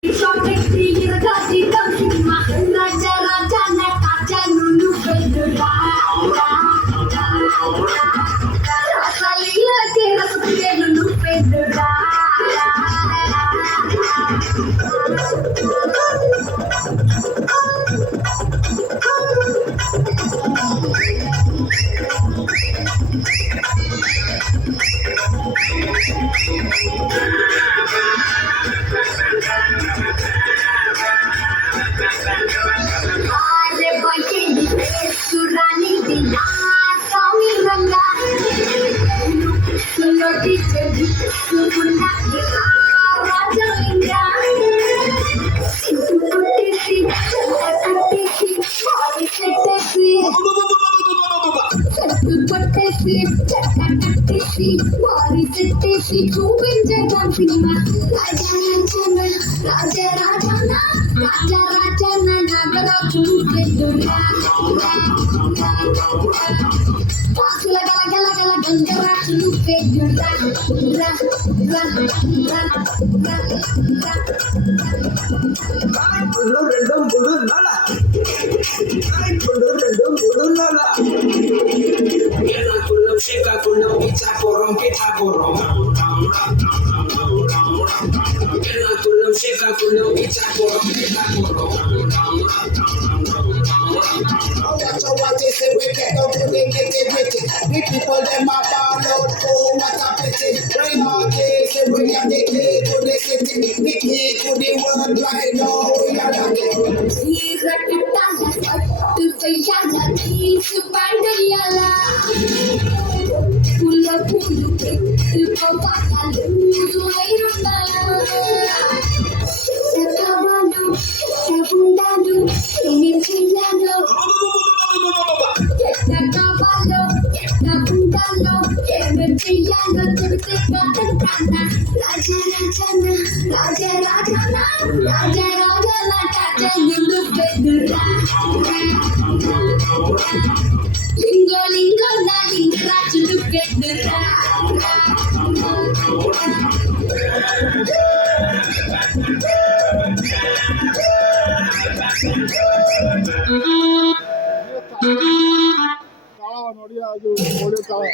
Raja Raja Nakaja Nunu Pedura Rasalila Kera Suke Nunu Pedura Surani Dina Kami Ranga Suloti Jadi Sukunda Raja Linda Sukutisi Cakatisi Moritesi Sukutisi Cakatisi Moritesi Kubin Jagan Sima Raja Rajana Raja Rajana Raja Rajana Nagara Chupedura The people them a ball out, oh what a pity. Bring our case and bring the key to the city, the key to the world right now. We are the Lingo lingo na linga chulu pedra ತಾಳ ನೋಡಿ ಅದು ಓಡಿತಾಳ